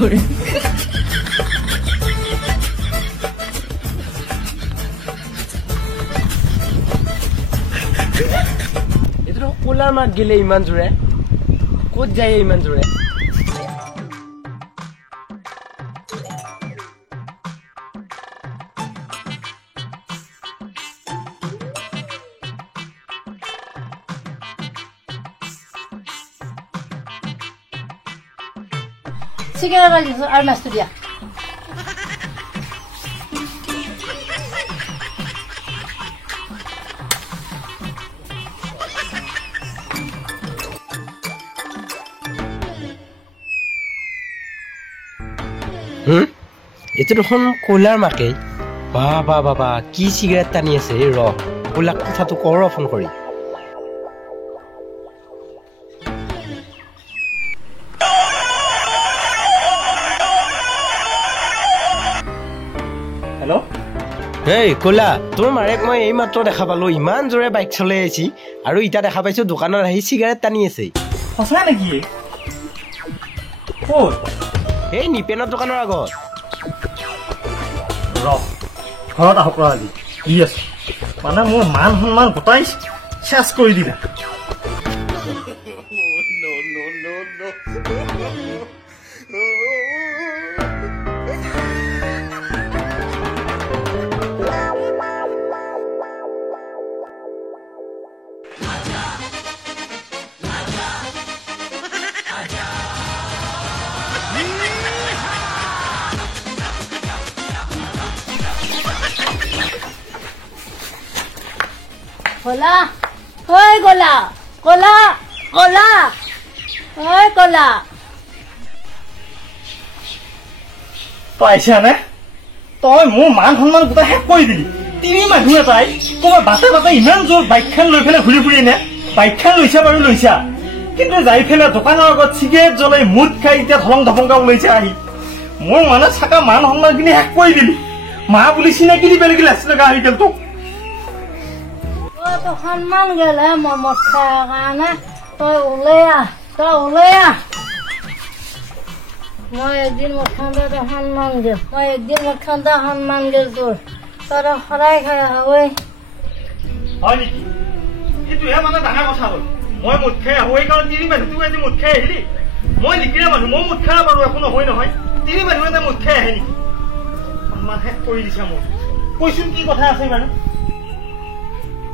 এইটো কোলাৰ মাত গেলে ইমান জোৰে ক'ত যায় ইমান জোৰে Sigaret aja, armas tu dia. Itu দেখোন কোলাৰ মাকে বাবা কি সিগাৰেট টানি আছে ৰ কোলাক কথাটো কৰ ফোন কৰি হেল্ল' এই কোলা তোৰ মাৰেক মই এই মাত্ৰ দেখা পালো ইমান জোৰে বাইক চলাই আহিছি আৰু ইটা দেখা পাইছো দোকানত আহি সিগাৰেট টানি আছে সঁচা নেকি ক'ত এই নিপেনৰ দোকানৰ আগত ঘৰত আহক আজি কি আছে মানে মোৰ মান সন্মান গোটাই চেছ কৰি দিলা Gola, oi gola, gola, gola, oi gola. পাইছা নে তই মোৰ মান সন্মান গোটাই শেষ কৰি দিলি তিনি মানুহ এটাই তোমাৰ বাটে বাটে ইমান জোৰ বাইকখন লৈ পেলাই ঘূৰি ফুৰি নে বাইকখন লৈছা বাৰু লৈছা কিন্তু যাই পেলাই দোকানৰ আগত চিগাৰেট জ্বলাই মুঠ খাই এতিয়া ধলং ধপংকা ওলাইছে আহি মোৰ মানে চাকা মান সন্মানখিনি শেষ কৰি দিলি মা বুলি চিনাকি দি পেলাই লাচ লগা আহি গেল তোক তো সন্মান গেলে মমত খাই কাৰণে তই ওলাই আহ মই একদিন মুখখানতে সন্মান গেল সন্মান গেল তোৰ তই সদায় খাই আহৈ হয় নেকি এইটোহে মানে ডাঙৰ কথা হ'ল মই মুঠ খাই আহো এইকাৰণে তিনি মানুহ তোক আজি মুঠ খাই আহিলি মই লিখিলে মানুহ মই মুঠ খাব পাৰো একো নহয় নহয় তিনি মানুহ এটা মুঠ খাই আহে নেকি সন্মান শেষ কৰি দিছা মোৰ কৈছোন কি কথা আছে বাৰু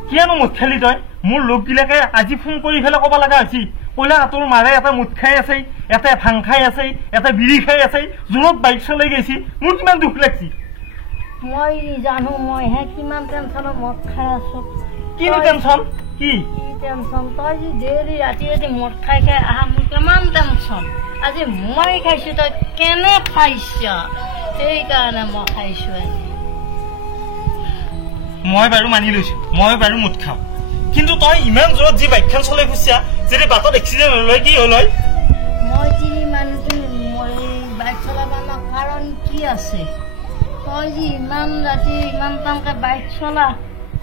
কিয়নো মুঠ খালি তই মোৰ লোকবিলাকে আজি ফোন কৰি পেলাই ক'ব লগা হৈছে কইলা তোৰ মাৰে এটা মুঠ খাই আছে এটা ভাং খাই আছে এটা বিড়ি খাই আছে জোৰত বাইক চলাই গৈছে মোৰ কিমান দুখ লাগছি মই জানো মইহে কিমান টেনশ্যনত মদ খাই আছো কিনো টেনশ্যন কি টেনশ্যন তই যে দেৰি ৰাতি মদ খাই আহা মোৰ কিমান টেনশ্যন আজি মই খাইছো তই কেনে খাইছ সেইকাৰণে মই খাইছো আজি মই বাৰু মানি লৈছো মই বাৰু মুঠ খাওঁ কিন্তু তই ইমান জোৰত যি বাইকখন চলাই ফুৰিছা যদি বাটত এক্সিডেণ্ট হ'লে কি হ'ল হয় মই যি মানুহটো মই বাইক চলাব কাৰণ কি আছে তই যি ইমান ৰাতি ইমান টানকৈ বাইক চলা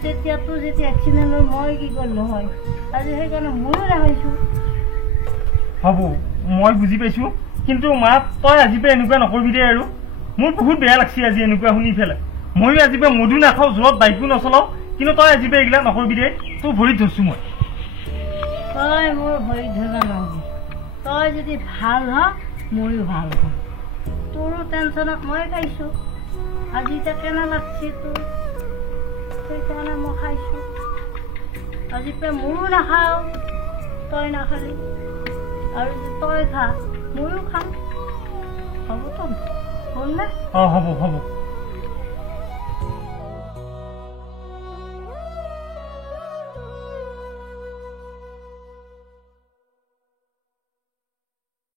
তেতিয়াতো যেতিয়া এক্সিডেণ্ট হ'ল মই কি কৰিলো হয় আজি সেইকাৰণে ময়ো ৰাখিছোঁ হ'ব মই বুজি পাইছোঁ কিন্তু মা তই আজি পৰা এনেকুৱা নকৰিবি দে আৰু মোৰ বহুত বেয়া লাগছে আজি এনেকুৱা শুনি পেলাই ময়ো আজি পৰা মধু নাখাওঁ জোৰত বাইকো নচলাওঁ কিন্তু তই আজি পৰা এইগিলা নকৰিবি দে তোৰ ভৰিত ধৰিছোঁ মই তই মোৰ ভৰিত ধৰিব নহবি তই যদি ভাল হ ময়ো ভাল হম তোৰো টেনশ্যনত মই খাইছোঁ আজি এতিয়া কেনে লাগছে তোৰ সেইকাৰণে মই খাইছোঁ আজি পৰা মোৰো নাখাওঁ তই নাখালি আৰু তই খা ময়ো খাম হ'ব তো হ'ল নে হ'ব